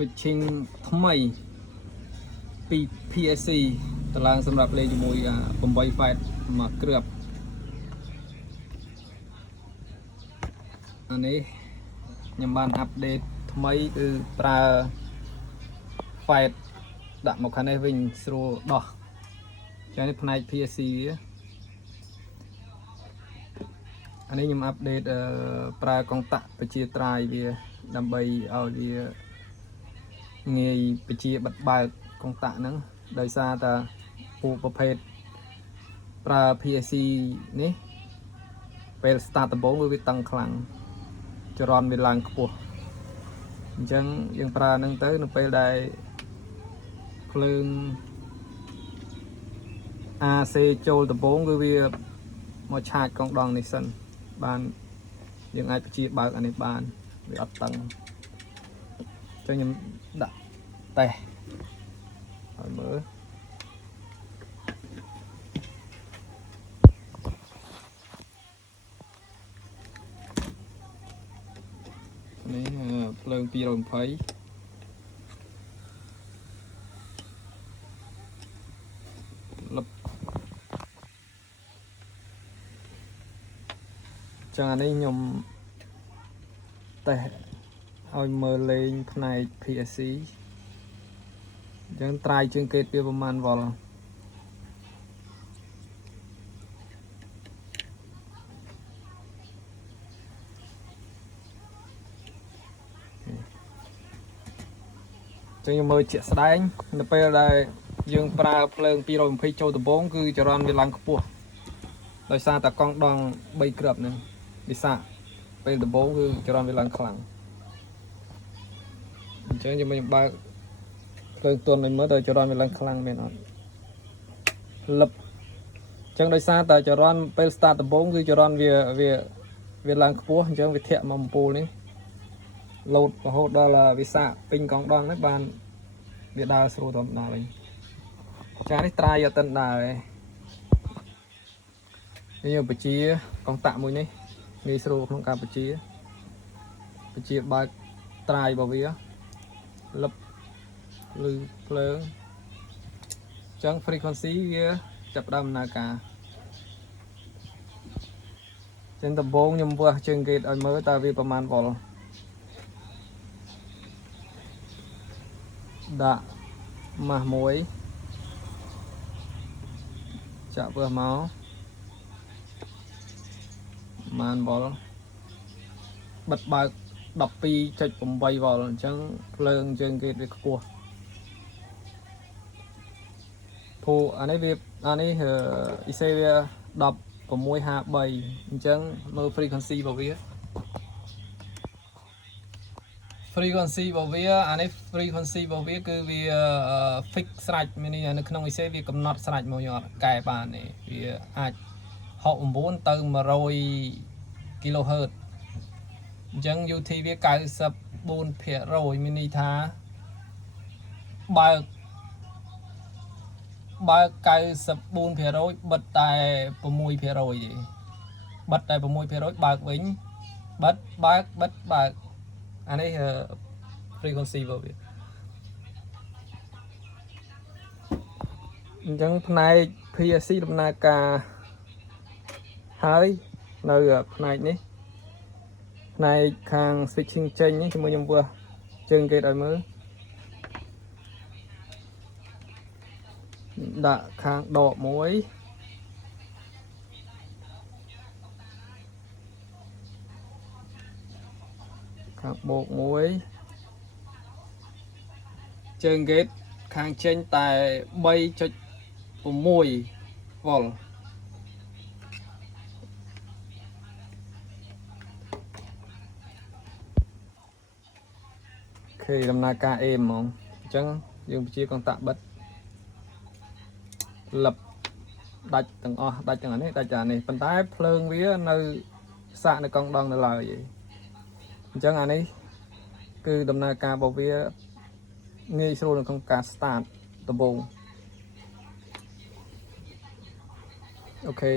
switching ថ្មីពី PSC តឡើងសម្រាប់លេងជាមួយ8 file មកគ្រាប់អានេះខ្ញុំបានអាប់ដេតថ្មីគឺប្រើ file ដាក់មកខាងនេះវិញស្រួលដោះចានេះផ្នែក PSC វាអានេះខ្ញុំអាប់ដេតប្រើកុងតាក់បជាត្រាយវាដើម្បីឲ្យវាងាយបជាបិទបើកកុងតាក់ហ្នឹងដោយសារតែពូប្រភេទប្រើ PSC នេះពេល start ដំបូងវាតឹងខ្លាំងចរន្តវាឡើងខ្ពស់អញ្ចឹងយើងប្រើហ្នឹងទៅនៅពេលដែលភ្លើង AC ចូលដំបូងគឺវាមកឆាចកងដងនេះសិនបានយើងអាចបជាបើកអានេះបានវាអត់តឹងអញ្ចឹងខ្ញុំដាក់តេស្តឲ្យមើលនេះភ្លើង220លឹបចឹងអានេះខ្ញុំតេស្តឲ្យមើលលេងផ្នែក PSC អញ្ចឹងត្រាយជាងគេវាប្រហែលវ៉ុលចឹងខ្ញុំមើលជាក់ស្ដែងនៅពេលដែលយើងប្រើភ្លើង220ចូលដំបូងគឺចរន្តវាឡើងខ្ពស់ដោយសារតែកង់ដង3គ្រាប់ហ្នឹងវិសាពេលដំបូងគឺចរន្តវាឡើងខ្លាំងអញ្ចឹងខ្ញុំបើកភ្លើងទន់វិញមើលទៅចរន្តវាឡើងខ្លាំងមែនអត់លឹបអញ្ចឹងដោយសារតែចរន្តពេល start ដំបូងគឺចរន្តវាឡើងខ្ពស់អញ្ចឹងវាធាក់មកអំពូលនេះលោតរហូតដល់វិសាពេញកង់ដងនេះបានវាដើរស្រួលធម្មតាវិញចានេះត្រាយអត់ទាន់ដើរទេយើងបជាកង់តាក់មួយនេះងាយស្រួលក្នុងការបជាបើកត្រាយរបស់វាលឹបឬភ្លើងអញ្ចឹង frequency វាចាប់ផ្ដើមដំណើរការចឹងដំបូងខ្ញុំវាស់ជើងហ្គេតឲ្យមើលតើវាប្រមាណវ៉ុលដាក់ម៉ាស់មួយចាក់វាស់មកប្រមាណវ៉ុលបិទបើក 12.8 វ៉ុលអញ្ចឹងភ្លើងជើងហ្គេតវាខ្ពស់ពូអានេះEC វា 1653 អញ្ចឹងមើល frequency របស់វា frequency របស់វាអានេះ frequency របស់វាគឺវា fix ស្រេចមានន័យនៅក្នុង EC វាកំណត់ស្រេចមកយើងអត់កែបានទេវាអាច69ទៅ100 kHz អញ្ចឹង UT វា 94% មានន័យថាបើក 94% បិទតែ 6% ទេបិទតែ 6% បើកវិញបិទបើកបិទបើកអានេះ frequency របស់វាអញ្ចឹងផ្នែក PSC ដំណើរការហើយនៅផ្នែកនេះផ្នែកខាង switching ចេញនេះជាមួយខ្ញុំវាស់ជើងគេឲ្យមើលដាក់ខាងដកមួយខាងបូកមួយជើងហ្គេតខាងចេញតែ 3.6 វ៉ុលដំណើរការ A ហ្មងអញ្ចឹងយើងបញ្ជាកុងតាក់បិទលឹបដាច់ទាំងអស់ដាច់ទាំងអានេះដាច់ទាំងអានេះប៉ុន្តែភ្លើងវានៅសាកនៅកង់ដងនៅឡើយអញ្ចឹងអានេះគឺដំណើរការរបស់វាងាយស្រួលនៅក្នុងការ start ដំបូងអូខេ